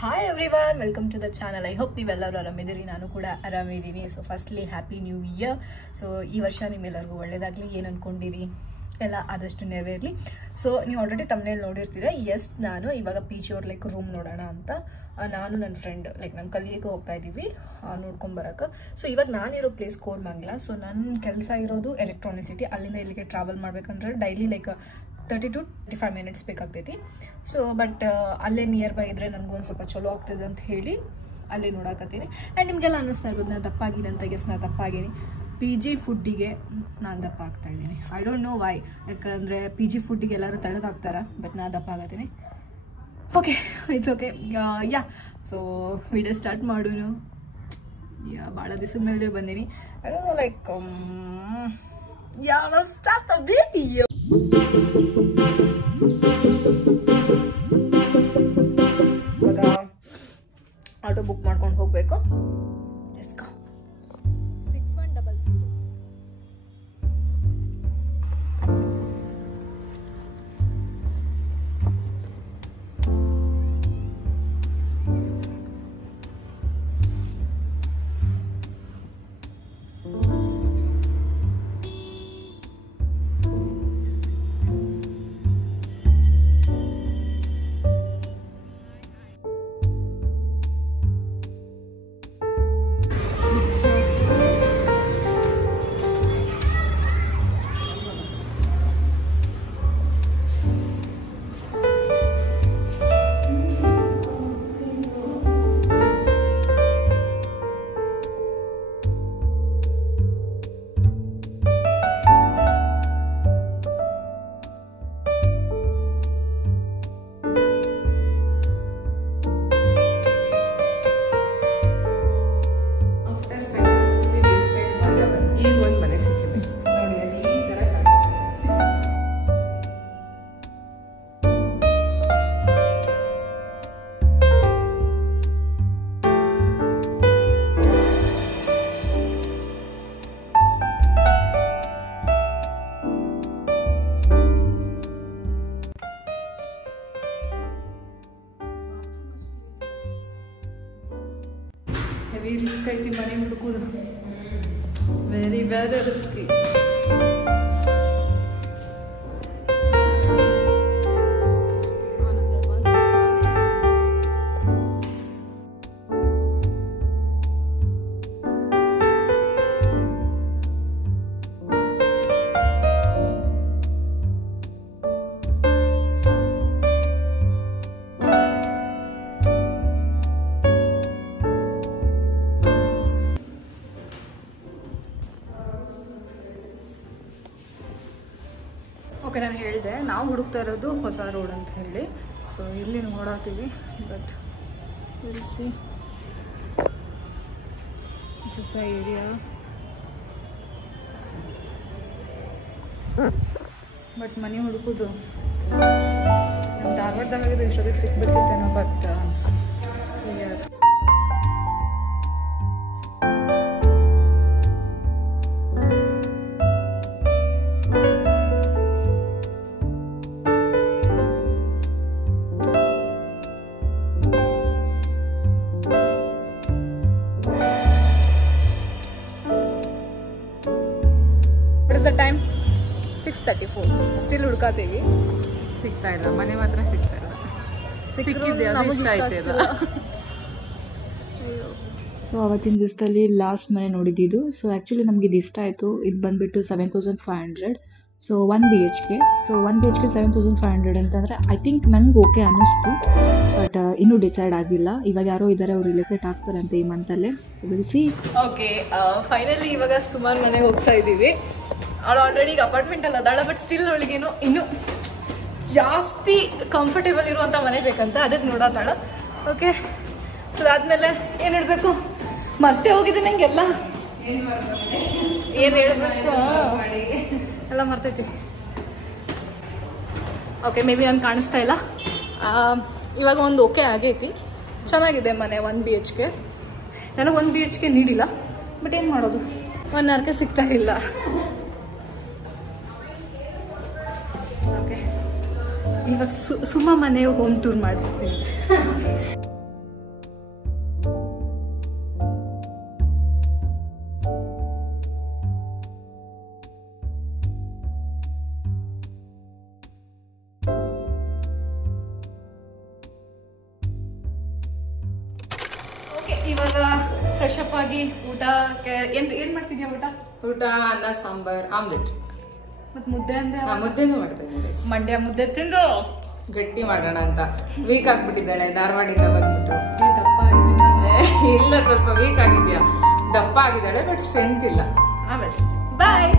Hi everyone, welcome to the channel. I hope ನೀವೆಲ್ಲರೂ ಆರಾಮಿದ್ದೀರಿ. ನಾನು ಕೂಡ ಆರಾಮಿದ್ದೀನಿ. So firstly happy new year. So ಈ ವರ್ಷ ನಿಮ್ಮೆಲ್ಲರಿಗೂ ಒಳ್ಳೇದಾಗಲಿ, ಏನು ಅಂದ್ಕೊಂಡಿರಿ ಎಲ್ಲ ಆದಷ್ಟು ನೆರವೇರಲಿ. ಸೊ ನೀವು ಆಲ್ರೆಡಿ ತಮ್ಮನೇಲಿ ನೋಡಿರ್ತೀರ. ಎಸ್, ನಾನು ಇವಾಗ ಪಿ ಜಿ ಅವ್ರ ರೂಮ್ ನೋಡೋಣ ಅಂತ ನಾನು ನನ್ನ ಫ್ರೆಂಡ್ ನನ್ನ ಕಲಿಯಕ್ಕೆ ಹೋಗ್ತಾ ಇದ್ದೀವಿ ನೋಡ್ಕೊಂಬರಕ್ಕೆ. ಸೊ ಇವಾಗ ನಾನಿರೋ ಪ್ಲೇಸ್ ಕೋರಮಂಗಲ. ಸೊ ನನ್ನ ಕೆಲಸ ಇರೋದು ಎಲೆಕ್ಟ್ರಾನಿಸಿಟಿ. ಅಲ್ಲಿಂದ ಇಲ್ಲಿಗೆ ಟ್ರಾವೆಲ್ ಮಾಡ್ಬೇಕಂದ್ರೆ ಡೈಲಿ 30 to 35 minutes ಬೇಕಾಗ್ತೈತಿ. ಸೊ ಬಟ್ ಅಲ್ಲೇ ನಿಯರ್ ಬೈ ಇದ್ರೆ ನನಗೊಂದು ಸ್ವಲ್ಪ ಚಲೋ ಆಗ್ತದೆ ಅಂತ ಹೇಳಿ ಅಲ್ಲೇ ನೋಡಕತ್ತೀನಿ. ಆ್ಯಂಡ್ ನಿಮಗೆಲ್ಲ ಅನ್ನಿಸ್ತಾ ಇರ್ಬೋದು ನಾನು ದಪ್ಪಾಗಿನಿ ಅಂತ. ಗೆಸ್, ನಾನು ದಪ್ಪಾಗೀನಿ. ಪಿ ಜಿ ಫುಡ್ಡಿಗೆ ನಾನು ದಪ್ಪ ಆಗ್ತಾ ಇದ್ದೀನಿ. I don't know why. ಯಾಕಂದರೆ ಪಿ ಜಿ ಫುಡ್ಡಿಗೆ ಎಲ್ಲರೂ ತಳಗಾಗ್ತಾರೆ, ಬಟ್ ನಾನು ದಪ್ಪ ಆಗತ್ತೀನಿ. Okay, it's okay. Yeah, so video start ಮಾಡೋನು. ಭಾಳ ದಿವಸದ ಮೇಲೆ ಬಂದೀನಿ. I don't know start the video. ಇವಾಗ ಆಟೋ ಬುಕ್ ಮಾಡ್ಕೊಂಡು ಹೋಗ್ಬೇಕು. Let's go. 6100. ಹೆವಿ ರಿಸ್ಕ್ ಐತಿ ಮನೆ ಹುಡುಕುದು. Very risky. ಓಕೆ, ನಾನು ಹೇಳಿದೆ ನಾವು ಹುಡುಕ್ತಾ ಇರೋದು ಹೊಸ ರೋಡ್ ಅಂತ ಹೇಳಿ. ಸೊ ಇಲ್ಲಿ ನೋಡತ್ತೀವಿ, but will see. This is the area. But ಮನೆ ಹುಡುಕೋದು ನಮ್ಮ ಧಾರವಾಡದಾಗಿದ್ರೆ ಇಷ್ಟೊತ್ತಿಗೆ ಸಿಕ್ಬಿಡ್ತಿತ್ತೇನೋ. But time 6:34. ಸ್ಟಿಲ್ ಹುಡ್ಕಾತೀವಿ, ಸಿಗ್ತಾ ಇಲ್ಲ. ಮನೆ ಮಾತ್ರ ಸಿಗ್ತಾ ಇಲ್ಲ. ಸಿಕ್ಕಿದ್ದೆ ಇಷ್ಟ ಆಯ್ತಿಲ್ಲ. ಸೊ ಅವತ್ತಿನ ದಿವಸದಲ್ಲಿ ಲಾಸ್ಟ್ ಮನೆ ನೋಡಿದ್ದು. ಸೊ ಆ್ಯಕ್ಚುಲಿ ನಮಗೆ ಇದು ಇಷ್ಟ ಆಯಿತು. ಇದು ಬಂದುಬಿಟ್ಟು 7500. So 1 BHK. ಸೊ 1 BHK 7500 ಅಂತಂದರೆ ಐ ಥಿಂಕ್ ನನಗೆ ಓಕೆ ಅನ್ನಿಸ್ತು. ಬಟ್ ಇನ್ನೂ ಡಿಸೈಡ್ ಆಗಿಲ್ಲ. ಇವಾಗ ಯಾರೋ ಇದ್ದಾರೆ, ಅವ್ರು ರಿಲೇಟೆಡ್ ಆಗ್ತಾರೆ ಅಂತ ಈ ಮಂತಲ್ಲೇ. ಸಿ. ಓಕೆ, ಫೈನಲಿ ಇವಾಗ ಸುಮಾರು ಮನೆಗೆ ಹೋಗ್ತಾ ಇದ್ದೀವಿ. ಅವಳು ಆಲ್ರೆಡಿ ಈಗ ಅಪಾರ್ಟ್ಮೆಂಟಲ್ಲಿ ಅದಾಳ, ಬಟ್ ಸ್ಟಿಲ್ ಅವಳಿಗೇನು ಇನ್ನೂ ಜಾಸ್ತಿ ಕಂಫರ್ಟೇಬಲ್ ಇರುವಂಥ ಮನೆ ಬೇಕಂತ, ಅದಕ್ಕೆ ನೋಡತ್ತಾಳ. ಓಕೆ, ಸೊ ಅದಾದಮೇಲೆ ಏನು ಹೇಳಬೇಕು, ಮರ್ತೇ ಹೋಗಿದೆ ನಂಗೆಲ್ಲ. ಏನು ಹೇಳಬೇಕು ಎಲ್ಲ ಮರ್ತೈತಿ. ಓಕೆ, ಮೇ ಬಿ ನಾನು ಕಾಣಿಸ್ತಾ ಇಲ್ಲ. ಇವಾಗ ಒಂದು ಓಕೆ ಆಗೈತಿ. ಚೆನ್ನಾಗಿದೆ ಮನೆ. 1 BHK. ನನಗೆ 1 BHK ನೀಡಿಲ್ಲ, ಬಟ್ ಏನು ಮಾಡೋದು, 1 hour ಸಿಗ್ತಾ ಇಲ್ಲ. ಓಕೆ, ಇವಾಗ ಸುಮ್ಮ ಮನೆ ಹೋಮ್ ಟೂರ್ ಮಾಡ್ತೀನಿ. ಇವಾಗ ಫ್ರೆಶ್ ಅಪ್ ಆಗಿ ಊಟ ಏನ್ ಮಾಡ್ತಿದ್ಯಾ ಊಟ ಅನ್ನ ಸಾಂಬಾರ್ ಆಮ್ಲೆಟ್ ಮತ್ತೆ ಮುದ್ದೆ ಅಂದೆ ಮುದ್ದೆನೂ ಮಾಡ್ತೇನೆ. ಮಂಡ್ಯ ಮುದ್ದೆ ತಿಂದು ಗಟ್ಟಿ ಮಾಡೋಣ ಅಂತ. ವೀಕ್ ಆಗ್ಬಿಟ್ಟಿದ್ದಾಳೆ ಧಾರವಾಡಿಂದ ಬಂದ್ಬಿಟ್ಟು. ದಪ್ಪ ಇಲ್ಲ ಸ್ವಲ್ಪ ವೀಕ್ ಆಗಿದ್ಯಾ, ದಪ್ಪ ಆಗಿದ್ದಾಳೆ ಬಟ್ ಸ್ಟ್ರೆಂತ್ ಇಲ್ಲ. ಆಮೇಲೆ ಬಾಯ್.